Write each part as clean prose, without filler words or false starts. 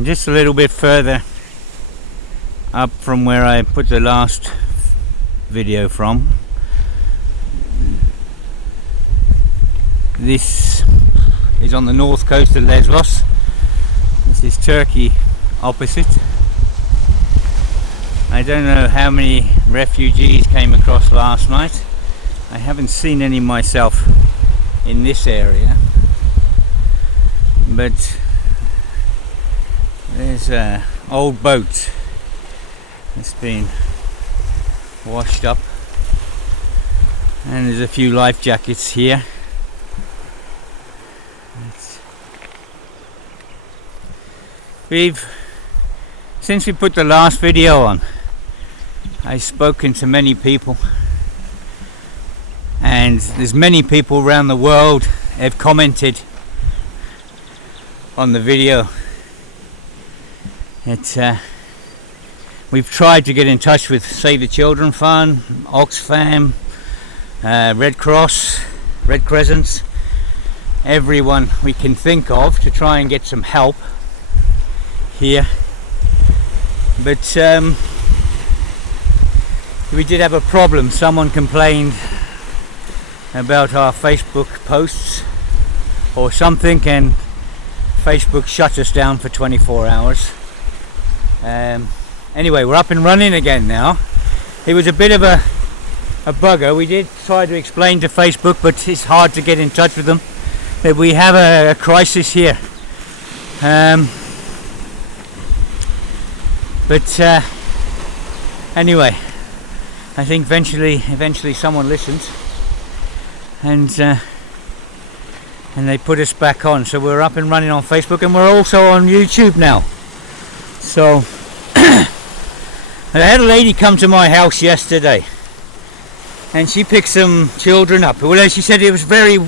I'm just a little bit further up from where I put the last video from. This is on the north coast of Lesvos. This is Turkey opposite. I don't know how many refugees came across last night. I haven't seen any myself in this area, but there's an old boat that's been washed up, and there's a few life jackets here. Since we put the last video on, I've spoken to many people, and there's many people around the world have commented on the video. We've tried to get in touch with Save the Children Fund, Oxfam, Red Cross, Red Crescents, everyone we can think of to try and get some help here. But we did have a problem. Someone complained about our Facebook posts or something, and Facebook shut us down for 24 hours. Anyway, we're up and running again now. It was a bit of a bugger. We did try to explain to Facebook, but it's hard to get in touch with them, that we have a crisis here. But anyway, I think eventually someone listened, and they put us back on. So we're up and running on Facebook, and we're also on YouTube now. So I had a lady come to my house yesterday, and she picked some children up. Well, she said it was very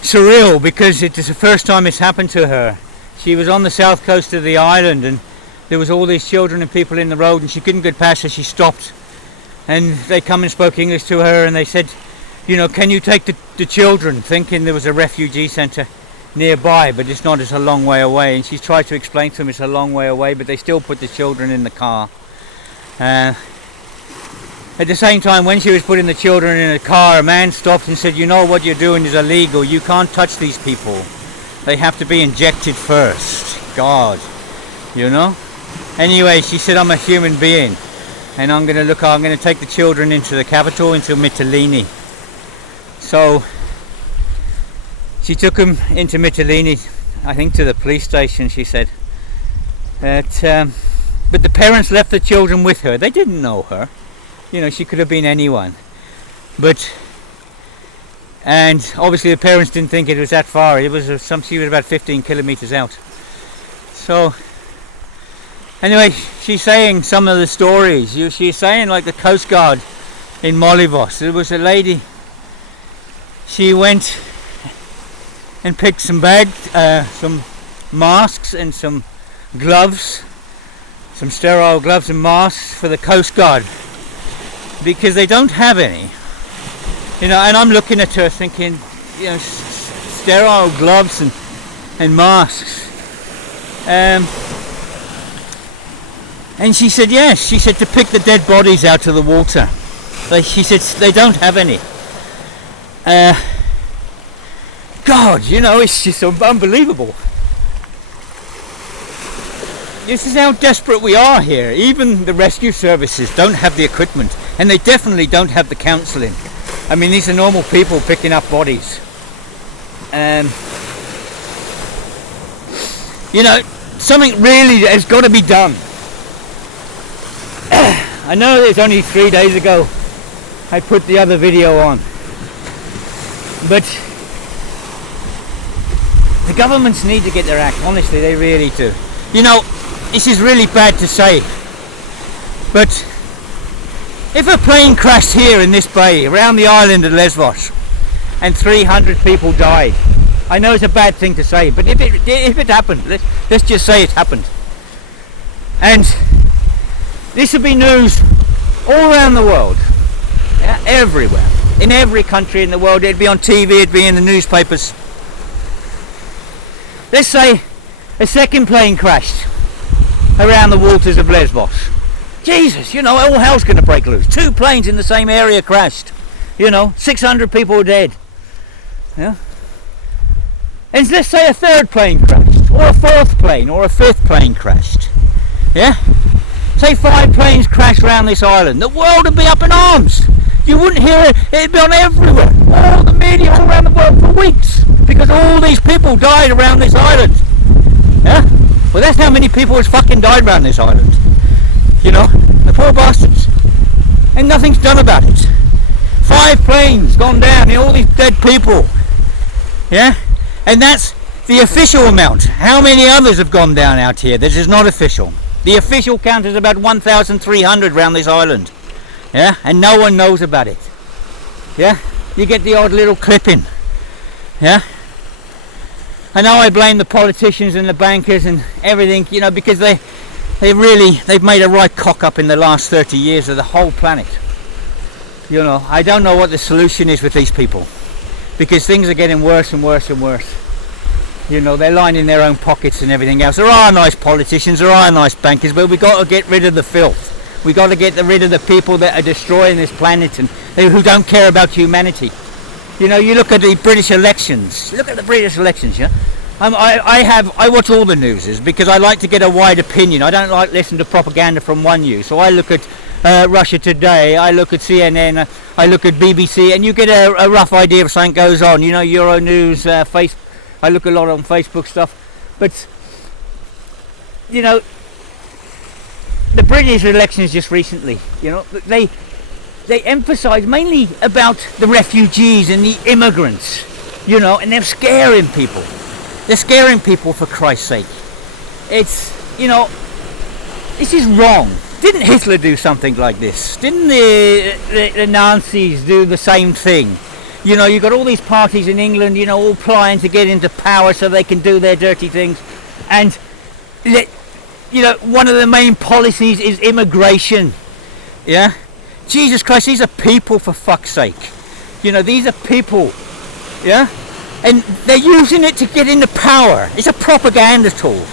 surreal because it is the first time it's happened to her. She was on the south coast of the island, and there was all these children and people in the road, and she couldn't get past, so she stopped. And they come and spoke English to her, and they said, you know, can you take the children, thinking there was a refugee centre nearby, but it's not, it's a long way away. And she's tried to explain to them it's a long way away, but they still put the children in the car. At the same time, when she was putting the children in a car, a man stopped and said, you know, what you're doing is illegal. You can't touch these people. They have to be injected first. God, you know? Anyway, she said, I'm a human being, and I'm going to take the children into the capital, into Mytilene. So she took them into Mytilene, I think to the police station, she said. But the parents left the children with her. They didn't know her. You know, she could have been anyone. And obviously the parents didn't think it was that far. She was about 15 kilometers out. So anyway, she's saying some of the stories. She's saying, like, the Coast Guard in Molivos. There was a lady, she went and picked some some masks and some gloves, some sterile gloves and masks for the Coast Guard, because they don't have any. You know, and I'm looking at her thinking, you know, sterile gloves and masks. And she said yes. She said to pick the dead bodies out of the water. She said they don't have any. God, you know, it's just unbelievable. This is how desperate we are here. Even the rescue services don't have the equipment, and they definitely don't have the counselling. I mean, these are normal people picking up bodies. You know, something really has got to be done. I know it's only 3 days ago I put the other video on, but the governments need to get their act. Honestly, they really do. You know, this is really bad to say, but if a plane crashed here in this bay around the island of Lesvos and 300 people died, I know it's a bad thing to say, but if it happened, let's just say it happened, and this would be news all around the world, everywhere, in every country in the world. It'd be on TV, it'd be in the newspapers. Let's say a second plane crashed around the waters of Lesvos. Jesus, all hell's going to break loose. 2 planes in the same area crashed. 600 people were dead. Yeah. And let's say a 3rd plane crashed, or a 4th plane, or a 5th plane crashed. Yeah? Say 5 planes crashed around this island. The world would be up in arms. You wouldn't hear it. It'd be on everywhere. All the media all around the world for weeks. Because all these people died around this island. Yeah? Well, that's how many people has fucking died around this island. The poor bastards. And nothing's done about it. 5 planes gone down, all these dead people. Yeah? And that's the official amount. How many others have gone down out here? This is not official. The official count is about 1,300 around this island. Yeah? And no one knows about it. Yeah? You get the odd little clipping. Yeah? I know I blame the politicians and the bankers and everything, because they've made a right cock up in the last 30 years of the whole planet. I don't know what the solution is with these people, because things are getting worse and worse and worse. They're lining their own pockets and everything else. There are nice politicians, there are nice bankers, but we've got to get rid of the filth. We've got to get rid of the people that are destroying this planet and who don't care about humanity. You look at the British elections. Look at the British elections, yeah? I watch all the newses because I like to get a wide opinion. I don't like listening to propaganda from one news. So I look at Russia Today, I look at CNN, I look at BBC, and you get a rough idea of something goes on. Euronews, I look a lot on Facebook stuff. But, the British elections just recently, they emphasise mainly about the refugees and the immigrants, and they're scaring people. They're scaring people, for Christ's sake. It's, this is wrong. Didn't Hitler do something like this? Didn't the Nazis do the same thing? You've got all these parties in England, all plying to get into power so they can do their dirty things. And, one of the main policies is immigration. Yeah? Jesus Christ, these are people, for fuck's sake. These are people. Yeah? And they're using it to get into power. It's a propaganda tool.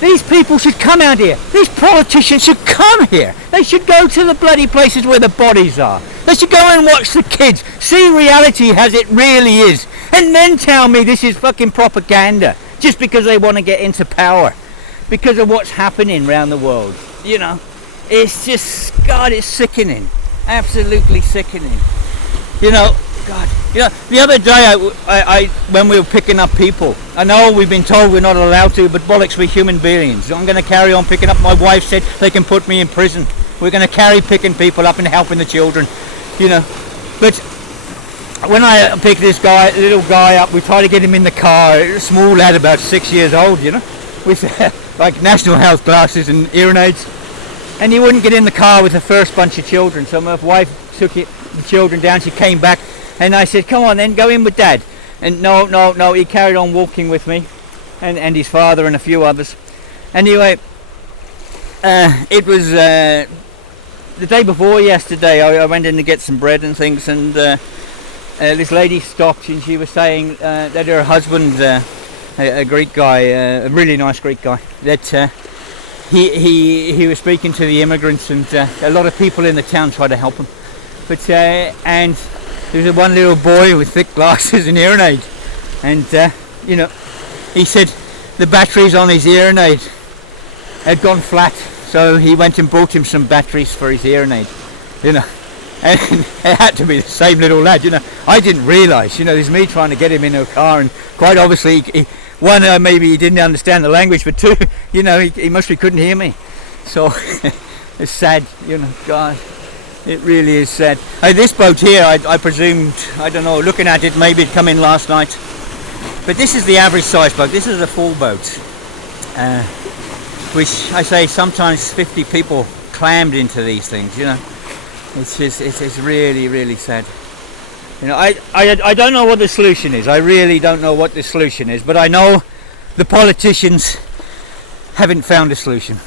These people should come out here. These politicians should come here. They should go to the bloody places where the bodies are. They should go and watch the kids. See reality as it really is. And then tell me this is fucking propaganda. Just because they want to get into power. Because of what's happening around the world. It's just, God, it's sickening. Absolutely sickening. God. The other day, I when we were picking up people, I know we've been told we're not allowed to, but bollocks, we're human beings. I'm going to carry on picking up. My wife said they can put me in prison. We're going to carry picking people up and helping the children, But when I picked this little guy up, we tried to get him in the car. A small lad, about 6 years old, with like national health glasses and hearing aids. And he wouldn't get in the car with the first bunch of children. So my wife took the children down. She came back. And I said, come on then, go in with Dad. And no, he carried on walking with me. And his father and a few others. Anyway, it was the day before yesterday. I went in to get some bread and things. And this lady stopped and she was saying that her husband, a Greek guy, a really nice Greek guy, that he was speaking to the immigrants. And a lot of people in the town tried to help him. But and there was one little boy with thick glasses and hearing aid, and he said the batteries on his hearing aid had gone flat, so he went and bought him some batteries for his hearing aid, and it had to be the same little lad. I didn't realise, there's me trying to get him into a car, and quite obviously, one, maybe he didn't understand the language, but two, he must be couldn't hear me, so it's sad, God. It really is sad. This boat here, I presumed, I don't know, looking at it, maybe it come in last night. But this is the average size boat. This is a full boat. Which I say sometimes 50 people clammed into these things, It's really, really sad. I don't know what the solution is. I really don't know what the solution is. But I know the politicians haven't found a solution.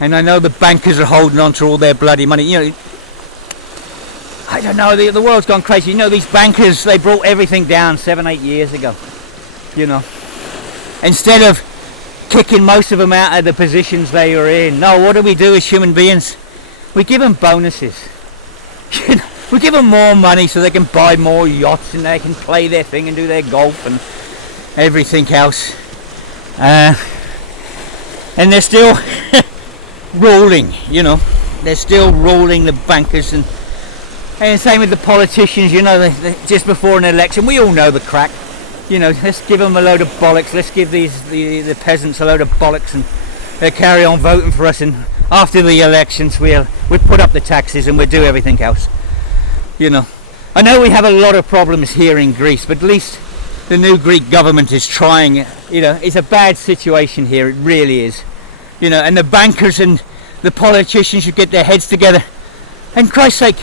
And I know the bankers are holding on to all their bloody money. I don't know, the world's gone crazy. These bankers, they brought everything down 7-8 years ago. Instead of kicking most of them out of the positions they were in. No, what do we do as human beings? We give them bonuses. We give them more money so they can buy more yachts and they can play their thing and do their golf and everything else. And they're still ruling, you know. They're still ruling the bankers and same with the politicians, you know, they just before an election, we all know the crack. You know, let's give them a load of bollocks, let's give the peasants a load of bollocks and they carry on voting for us, and after the elections we'll put up the taxes and we'll do everything else. You know, I know we have a lot of problems here in Greece, but at least the new Greek government is trying. You know, it's a bad situation here, it really is. You know, and the bankers and the politicians should get their heads together and, Christ's sake,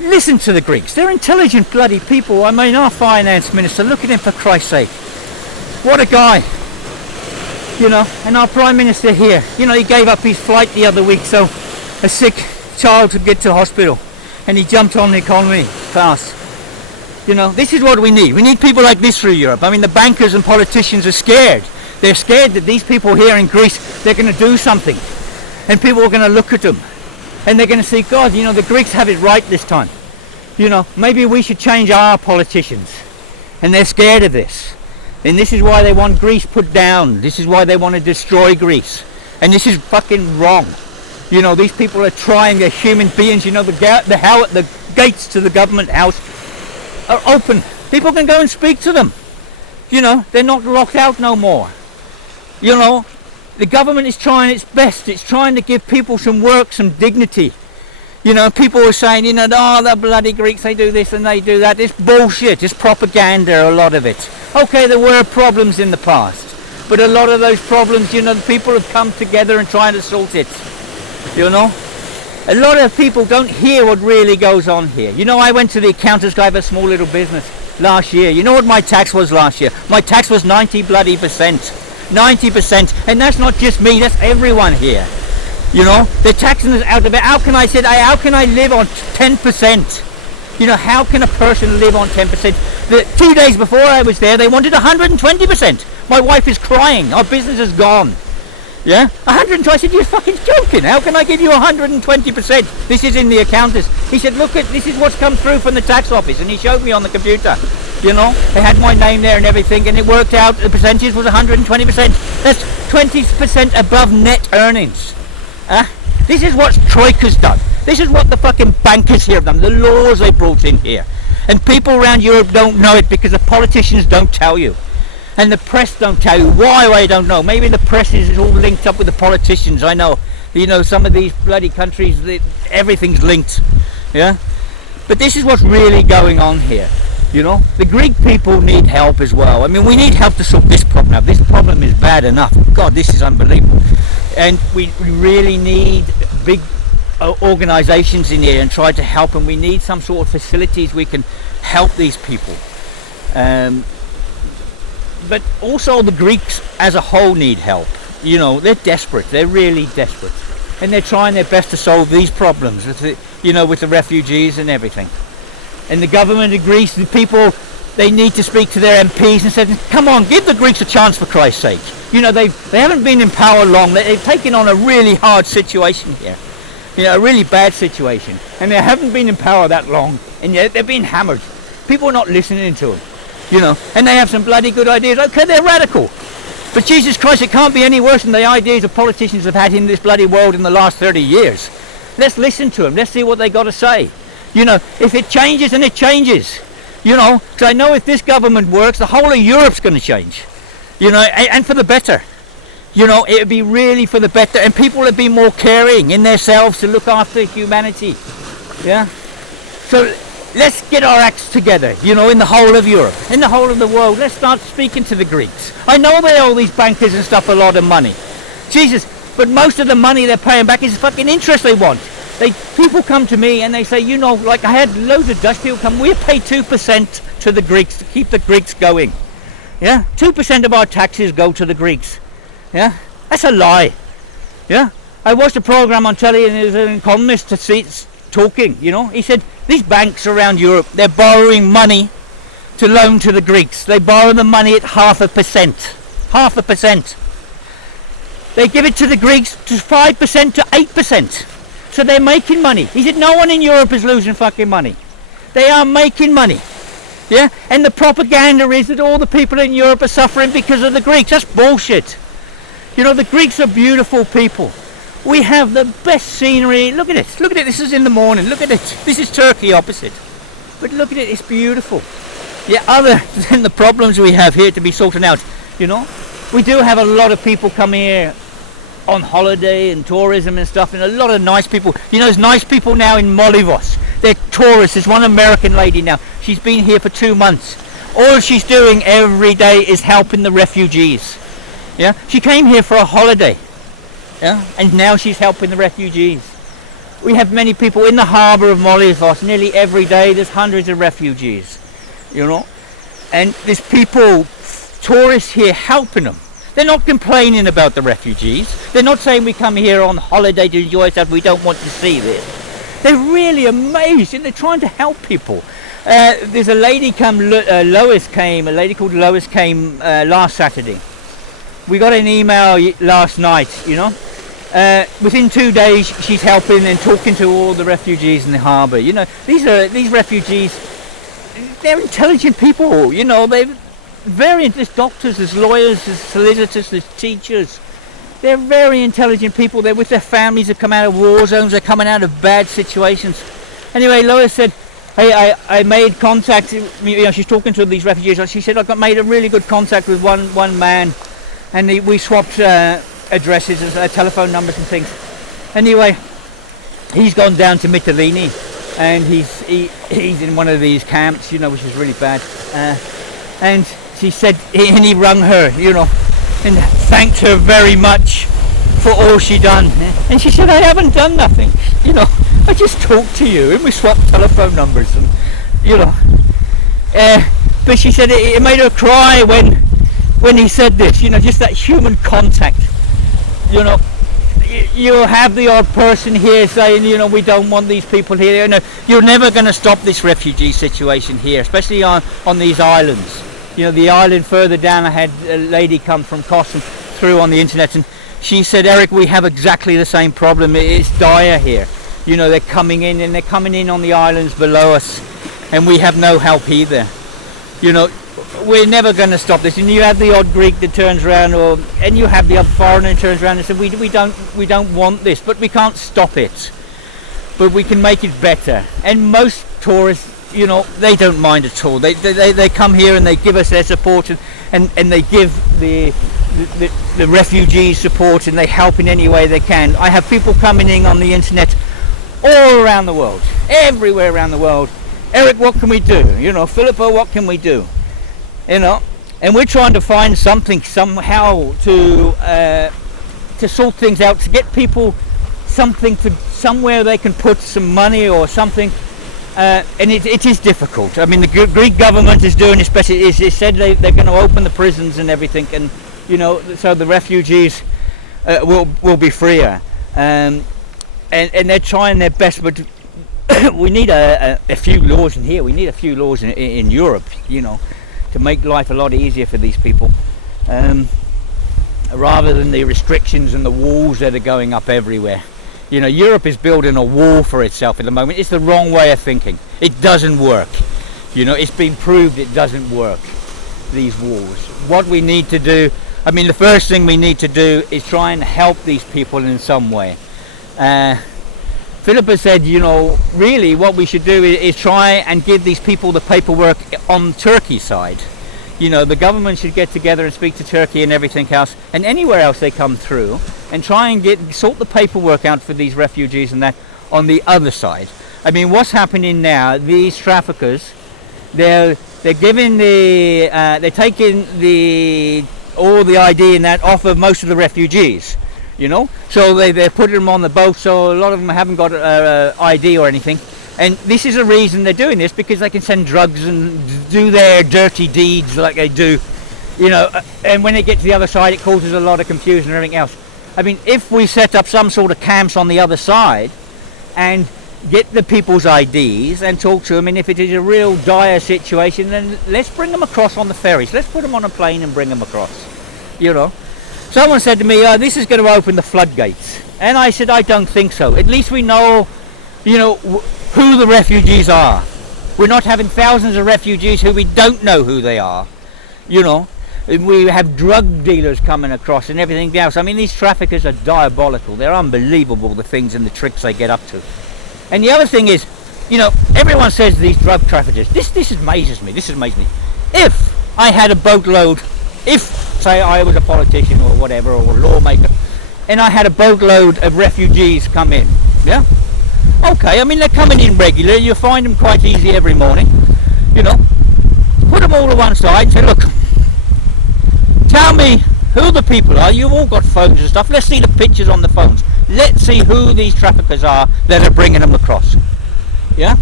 listen to the Greeks. They're intelligent bloody people. I mean, our finance minister, look at him, for Christ's sake. What a guy. You know, and our prime minister here, you know, he gave up his flight the other week so a sick child could get to hospital, and he jumped on the economy class. You know, this is what we need. We need people like this through Europe. I mean, the bankers and politicians are scared. They're scared that these people here in Greece, they're going to do something, and people are going to look at them and they're going to see, God, you know, the Greeks have it right this time. You know, maybe we should change our politicians. And they're scared of this. And this is why they want Greece put down. This is why they want to destroy Greece. And this is fucking wrong. You know, these people are trying, they're human beings. You know, the gates to the government house are open. People can go and speak to them. You know, they're not locked out no more. You know, the government is trying its best. It's trying to give people some work, some dignity. You know, people are saying, you know, oh, the bloody Greeks, they do this and they do that. It's bullshit. It's propaganda, a lot of it. Okay, there were problems in the past, but a lot of those problems, you know, the people have come together and trying to sort it. You know, a lot of people don't hear what really goes on here. You know, I went to the accountant's guy of a small little business last year. You know what my tax was last year? My tax was 90 bloody %. 90%, and that's not just me, that's everyone here. You know, they're taxing us out of it. How can I live on 10%? You know, how can a person live on 10%? The 2 days before I was there, they wanted 120%. My wife is crying, our business is gone. Yeah, 120. I said, you're fucking joking. How can I give you 120%? This is in the accountants. He said, look, this is what's come through from the tax office, and he showed me on the computer. You know, they had my name there and everything, and it worked out. The percentage was 120%. That's 20% above net earnings. This is what Troika's done. This is what the fucking bankers here have done. The laws they brought in here, and people around Europe don't know it because the politicians don't tell you. And the press don't tell you. Why? I don't know. Maybe the press is all linked up with the politicians. I know. You know, some of these bloody countries, everything's linked. Yeah? But this is what's really going on here. You know? The Greek people need help as well. I mean, we need help to sort this problem out. This problem is bad enough. God, this is unbelievable. And we really need big organisations in here and try to help. And we need some sort of facilities we can help these people. But also the Greeks as a whole need help. You know, they're desperate. They're really desperate, and they're trying their best to solve these problems with the refugees and everything. And the government of Greece, the people, they need to speak to their MPs and say, come on, give the Greeks a chance, for Christ's sake. You know, they haven't been in power long. They've taken on a really hard situation here. You know, a really bad situation, and they haven't been in power that long, and yet they're being hammered. People are not listening to them. You know, and they have some bloody good ideas. Okay, they're radical. But Jesus Christ, it can't be any worse than the ideas the politicians have had in this bloody world in the last 30 years. Let's listen to them. Let's see what they got to say. You know, if it changes, then it changes. You know, because I know if this government works, the whole of Europe's going to change. You know, and for the better. You know, it would be really for the better. And people would be more caring in themselves to look after humanity. Yeah? So let's get our acts together, you know, in the whole of Europe, in the whole of the world. Let's start speaking to the Greeks. I know they owe these bankers and stuff a lot of money. Jesus, but most of the money they're paying back is fucking interest they want. People come to me and they say, you know, like I had loads of Dutch people come, we pay 2% to the Greeks to keep the Greeks going. Yeah? 2% of our taxes go to the Greeks. Yeah? That's a lie. Yeah? I watched a program on telly and there was an economist talking, you know. He said, these banks around Europe, they're borrowing money to loan to the Greeks. They borrow the money at 0.5%. 0.5%. They give it to the Greeks to 5% to 8%. So they're making money. He said no one in Europe is losing fucking money. They are making money. Yeah? And the propaganda is that all the people in Europe are suffering because of the Greeks. That's bullshit. You know, the Greeks are beautiful people. We have the best scenery. Look at it. Look at it. This is in the morning. Look at it. This is Turkey opposite. But look at it. It's beautiful. Yeah, other than the problems we have here to be sorted out, you know, we do have a lot of people come here on holiday and tourism and stuff, and a lot of nice people. You know, there's nice people now in Lesvos. They're tourists. There's one American lady now. She's been here for 2 months. All she's doing every day is helping the refugees. Yeah, she came here for a holiday. Yeah, and now she's helping the refugees. We have many people in the harbour of Lesvos. Nearly every day there's hundreds of refugees. You know, and there's people, tourists here helping them. They're not complaining about the refugees. They're not saying we come here on holiday to enjoy ourselves, we don't want to see this. They're really amazed and they're trying to help people. There's a lady a lady called Lois came last Saturday. We got an email last night, you know. Within 2 days she's helping and talking to all the refugees in the harbour. You know, these refugees, they're intelligent people, you know. There's doctors, there's lawyers, there's solicitors, there's teachers. They're very intelligent people. They're with their families. They've come out of war zones. They're coming out of bad situations. Anyway, Lois said, hey, I made contact. You know, she's talking to these refugees. She said, I made a really good contact with one man, and we swapped addresses, telephone numbers and things. Anyway, he's gone down to Mytilene, and he's in one of these camps, you know, which is really bad. And she said, and he rung her, you know, and thanked her very much for all she done. And she said, I haven't done nothing, you know, I just talked to you and we swapped telephone numbers, and you know. But she said it made her cry when he said this, you know, just that human contact. You know, you'll have the odd person here saying, you know, we don't want these people here. You know, you're never going to stop this refugee situation here, especially on these islands. You know, the island further down, I had a lady come from Kos and through on the internet, and she said, Eric, we have exactly the same problem. It's dire here. You know, they're coming in on the islands below us, and we have no help either. You know, we're never going to stop this. And you have the odd Greek that turns around, and you have the other foreigner that turns around and says, we don't want this, but we can't stop it. But we can make it better. And most tourists, you know, they don't mind at all. They come here and they give us their support, and they give the refugees support, and they help in any way they can. I have people coming in on the internet all around the world, everywhere around the world. Eric, what can we do? You know, Filippo, what can we do? You know, and we're trying to find something somehow to sort things out, to get people somewhere they can put some money or something. And it is difficult. I mean, the Greek government is doing its best. It said they're going to open the prisons and everything, and you know, so the refugees will be freer. And they're trying their best, but we need a few laws in here. We need a few laws in Europe, you know, to make life a lot easier for these people, rather than the restrictions and the walls that are going up everywhere. You know, Europe is building a wall for itself at the moment. It's the wrong way of thinking. It doesn't work. You know, it's been proved it doesn't work, these walls. What we need to do, I mean, the first thing we need to do is try and help these people in some way. Philippa said, you know, really what we should do is try and give these people the paperwork on Turkey's side. You know, the government should get together and speak to Turkey and everything else, and anywhere else they come through, and try and sort the paperwork out for these refugees and that on the other side. I mean, what's happening now? These traffickers, they're giving they're taking all the ID and that off of most of the refugees. You know, so they're putting them on the boat, so a lot of them haven't got ID or anything. And this is a reason they're doing this, because they can send drugs and do their dirty deeds like they do, you know, and when they get to the other side it causes a lot of confusion and everything else. I mean, if we set up some sort of camps on the other side and get the people's IDs and talk to them, and if it is a real dire situation, then let's bring them across on the ferries. Let's put them on a plane and bring them across, you know. Someone said to me, this is going to open the floodgates. And I said, I don't think so. At least we know, who the refugees are. We're not having thousands of refugees who we don't know who they are. We have drug dealers coming across and everything else. I mean, these traffickers are diabolical. They're unbelievable, the things and the tricks they get up to. And the other thing is, everyone says these drug traffickers. This amazes me. If I had a boatload, say I was a politician or whatever, or a lawmaker, and I had a boatload of refugees come in, yeah? Okay, I mean, they're coming in regularly. You find them quite easy every morning, Put them all to one side and say, look, tell me who the people are. You've all got phones and stuff. Let's see the pictures on the phones. Let's see who these traffickers are that are bringing them across. Yeah?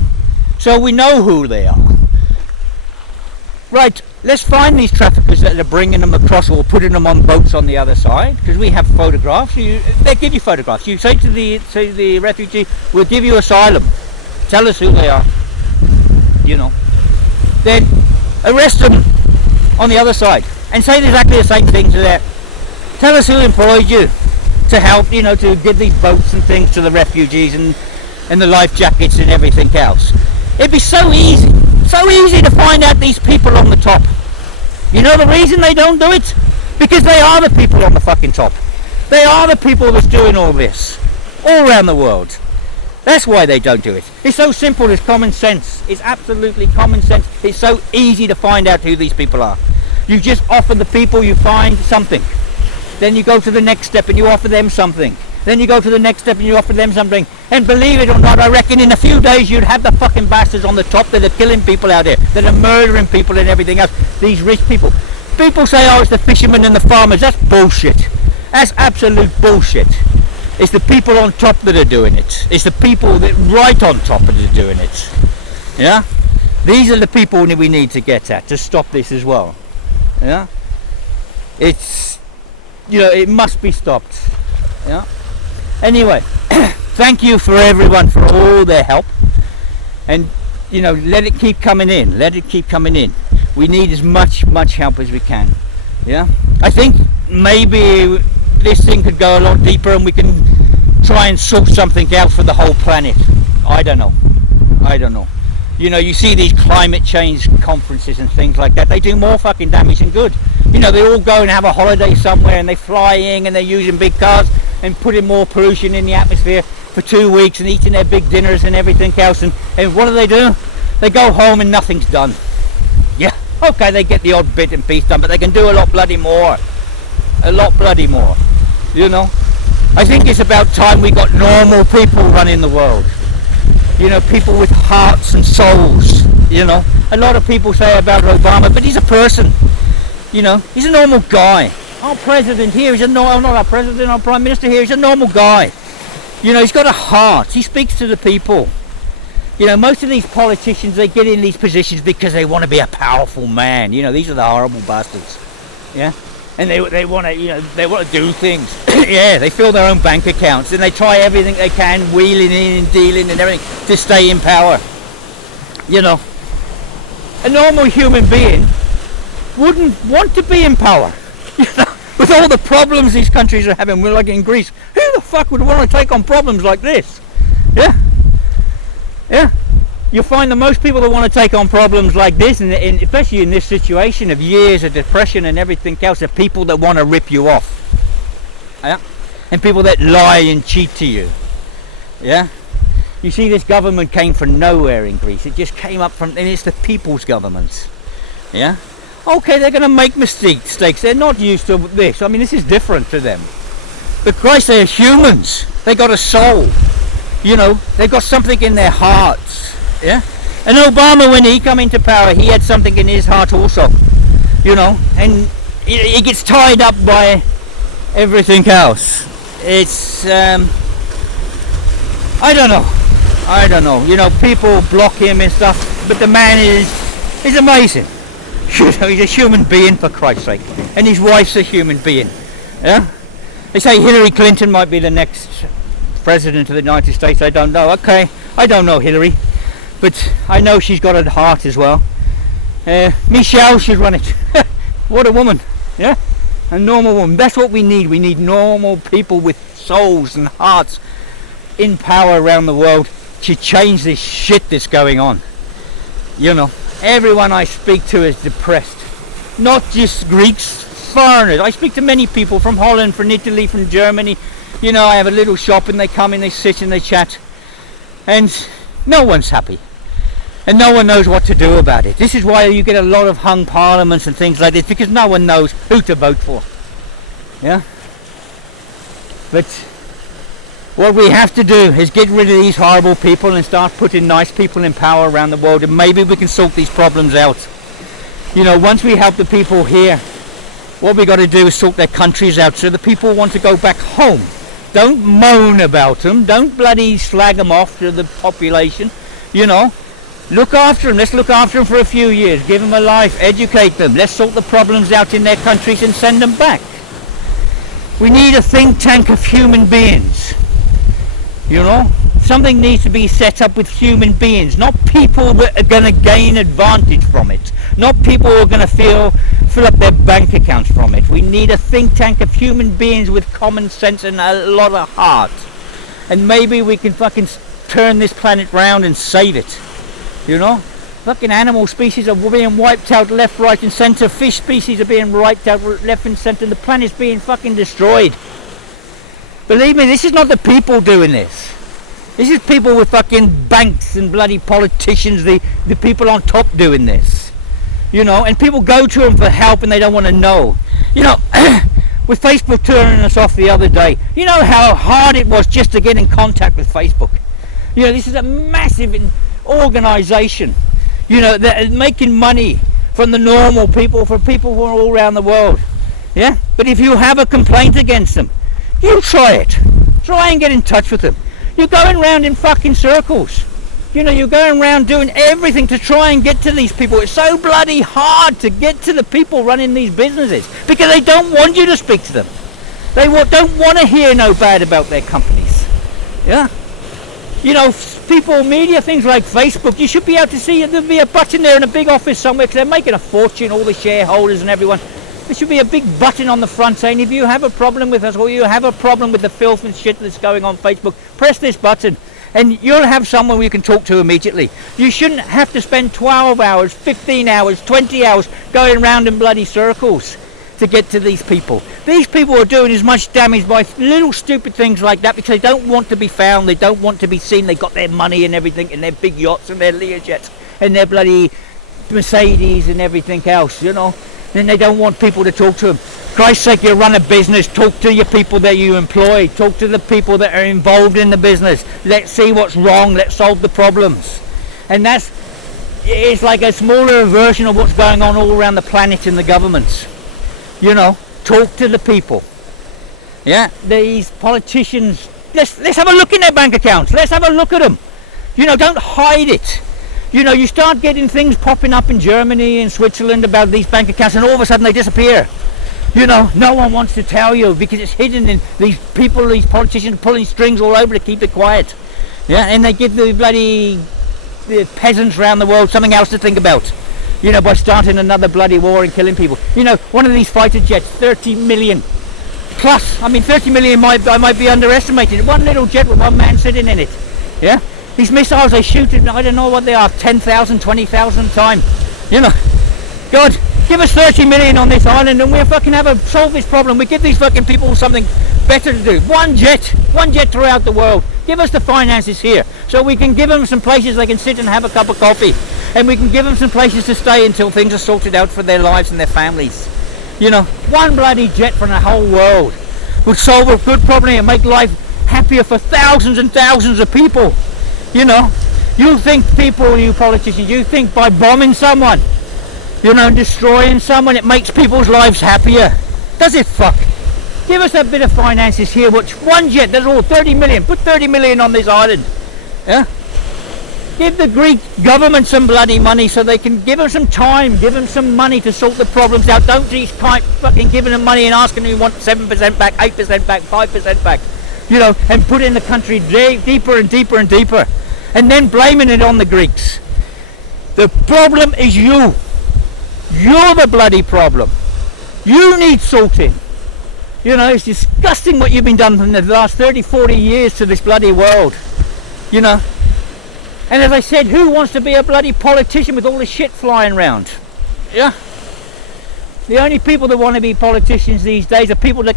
So we know who they are. Right, let's find these traffickers that are bringing them across or putting them on boats on the other side, because we have photographs. They give you photographs. You say to the refugee, we'll give you asylum. Tell us who they are. Then arrest them on the other side and say exactly the same thing to them. Tell us who employed you to help, to give these boats and things to the refugees and the life jackets and everything else. It'd be so easy to find out these people on the top. You know the reason they don't do it? Because they are the people on the fucking top. They are the people that's doing all this all around the world. That's why they don't do it. It's so simple. It's common sense. It's absolutely common sense. It's so easy to find out who these people are. You just offer the people you find something. Then you go to the next step and you offer them something. Then you go to the next step and you offer them something. And believe it or not, I reckon in a few days you'd have the fucking bastards on the top that are killing people out there, that are murdering people and everything else. These rich people. People say, oh, it's the fishermen and the farmers. That's bullshit. That's absolute bullshit. It's the people on top that are doing it. It's the people that right on top that are doing it. Yeah? These are the people that we need to get at to stop this as well. Yeah? It's, it must be stopped. Yeah? Anyway, thank you for everyone for all their help. And, let it keep coming in. Let it keep coming in. We need as much help as we can. Yeah? I think maybe this thing could go a lot deeper and we can try and sort something out for the whole planet. I don't know. You see these climate change conferences and things like that. They do more fucking damage than good. They all go and have a holiday somewhere and they're flying and they're using big cars and putting more pollution in the atmosphere for 2 weeks and eating their big dinners and everything else. And what do? They go home and nothing's done. Yeah, okay, they get the odd bit and piece done, but they can do a lot bloody more. I think it's about time we got normal people running the world. People with hearts and souls. A lot of people say about Obama, but he's a person. He's a normal guy. Our president here is not our president, our prime minister here, he's a normal guy. He's got a heart. He speaks to the people. Most of these politicians, they get in these positions because they want to be a powerful man. These are the horrible bastards. Yeah? And they want to, they want to do things. Yeah, they fill their own bank accounts and they try everything they can, wheeling in and dealing and everything to stay in power. A normal human being wouldn't want to be in power. With all the problems these countries are having, we're like in Greece. Who the fuck would want to take on problems like this? Yeah? You'll find that most people that want to take on problems like this, and especially in this situation of years of depression and everything else, are people that want to rip you off. Yeah? And people that lie and cheat to you. Yeah? You see, this government came from nowhere in Greece. It just came up from, and it's the people's government. Yeah? Okay, they're going to make mistakes. They're not used to this. I mean, this is different to them. But Christ, they're humans. They got a soul. They've got something in their hearts. Yeah? And Obama, when he come into power, he had something in his heart also. And it gets tied up by everything else. It's, I don't know. People block him and stuff, but the man is amazing. He's a human being, for Christ's sake. And his wife's a human being. Yeah? They say Hillary Clinton might be the next president of the United States. I don't know. Okay, I don't know Hillary, but I know she's got a heart as well. Michelle should run it. What a woman. Yeah? A normal woman. That's what we need. We need normal people with souls and hearts in power around the world to change this shit that's going on. You know, everyone I speak to is depressed. Not just Greeks, foreigners. I speak to many people from Holland, from Italy, from Germany. You know, I have a little shop and they come in, they sit and they chat. And no one's happy. And no one knows what to do about it. This is why you get a lot of hung parliaments and things like this, because no one knows who to vote for. Yeah? But what we have to do is get rid of these horrible people and start putting nice people in power around the world, and maybe we can sort these problems out. You know, once we help the people here, what we got to do is sort their countries out so the people want to go back home. Don't moan about them. Don't bloody slag them off to the population. You know, look after them. Let's look after them for a few years. Give them a life. Educate them. Let's sort the problems out in their countries and send them back. We need a think tank of human beings. You know, something needs to be set up with human beings, not people that are going to gain advantage from it, not people who are going to fill up their bank accounts from it. We need a think tank of human beings with common sense and a lot of heart, and maybe we can fucking turn this planet round and save it. You know, fucking animal species are being wiped out left, right and centre. Fish species are being wiped out left and centre, and the planet's being fucking destroyed. Believe me, this is not the people doing this. This is people with fucking banks and bloody politicians, the people on top doing this. You know, and people go to them for help and they don't want to know. You know, with Facebook turning us off the other day, you know how hard it was just to get in contact with Facebook. You know, this is a massive organisation, you know, that is making money from the normal people, for people who are all around the world. Yeah? But if you have a complaint against them, you try it. Try and get in touch with them. You're going around in fucking circles. You know, you're going around doing everything to try and get to these people. It's so bloody hard to get to the people running these businesses because they don't want you to speak to them. They don't want to hear no bad about their companies. Yeah? You know, people, media, things like Facebook, you should be able to see there'll be a button there in a big office somewhere because they're making a fortune, all the shareholders and everyone. There should be a big button on the front saying, if you have a problem with us or you have a problem with the filth and shit that's going on Facebook, press this button and you'll have someone you can talk to immediately. You shouldn't have to spend 12 hours, 15 hours, 20 hours going round in bloody circles to get to these people. These people are doing as much damage by little stupid things like that because they don't want to be found, they don't want to be seen, they got their money and everything and their big yachts and their Learjets and their bloody Mercedes and everything else, you know. Then they don't want people to talk to them. Christ's sake, you run a business, talk to your people that you employ, talk to the people that are involved in the business. Let's see what's wrong, let's solve the problems. And it's like a smaller version of what's going on all around the planet in the governments. You know, talk to the people. Yeah, these politicians, let's have a look in their bank accounts, let's have a look at them. You know, don't hide it. You know, you start getting things popping up in Germany and Switzerland about these bank accounts and all of a sudden they disappear. You know, no one wants to tell you because it's hidden in these people, these politicians pulling strings all over to keep it quiet. Yeah, and they give the peasants around the world something else to think about. You know, by starting another bloody war and killing people. You know, one of these fighter jets, 30 million plus. I mean, 30 million I might be underestimating. One little jet with one man sitting in it. Yeah? These missiles they shoot at, I don't know what they are, 10,000, 20,000 a time. You know, God, give us 30 million on this island and we'll fucking solve this problem. We give these fucking people something better to do. One jet throughout the world. Give us the finances here so we can give them some places they can sit and have a cup of coffee. And we can give them some places to stay until things are sorted out for their lives and their families. You know, one bloody jet from the whole world would solve a good problem and make life happier for thousands and thousands of people. You know, you think people, you politicians, you think by bombing someone, you know, destroying someone, it makes people's lives happier. Does it, fuck? Give us a bit of finances here, which one jet, that's all, 30 million, put 30 million on this island. Yeah? Give the Greek government some bloody money so they can give them some time, give them some money to sort the problems out. Don't just keep fucking giving them money and asking them you want 7% back, 8% back, 5% back. You know, and put in the country deeper and deeper and deeper. And then blaming it on the Greeks. The problem is you. You're the bloody problem. You need sorting. You know, it's disgusting what you've been done from the last 30, 40 years to this bloody world. You know. And as I said, who wants to be a bloody politician with all this shit flying around? Yeah? The only people that want to be politicians these days are people that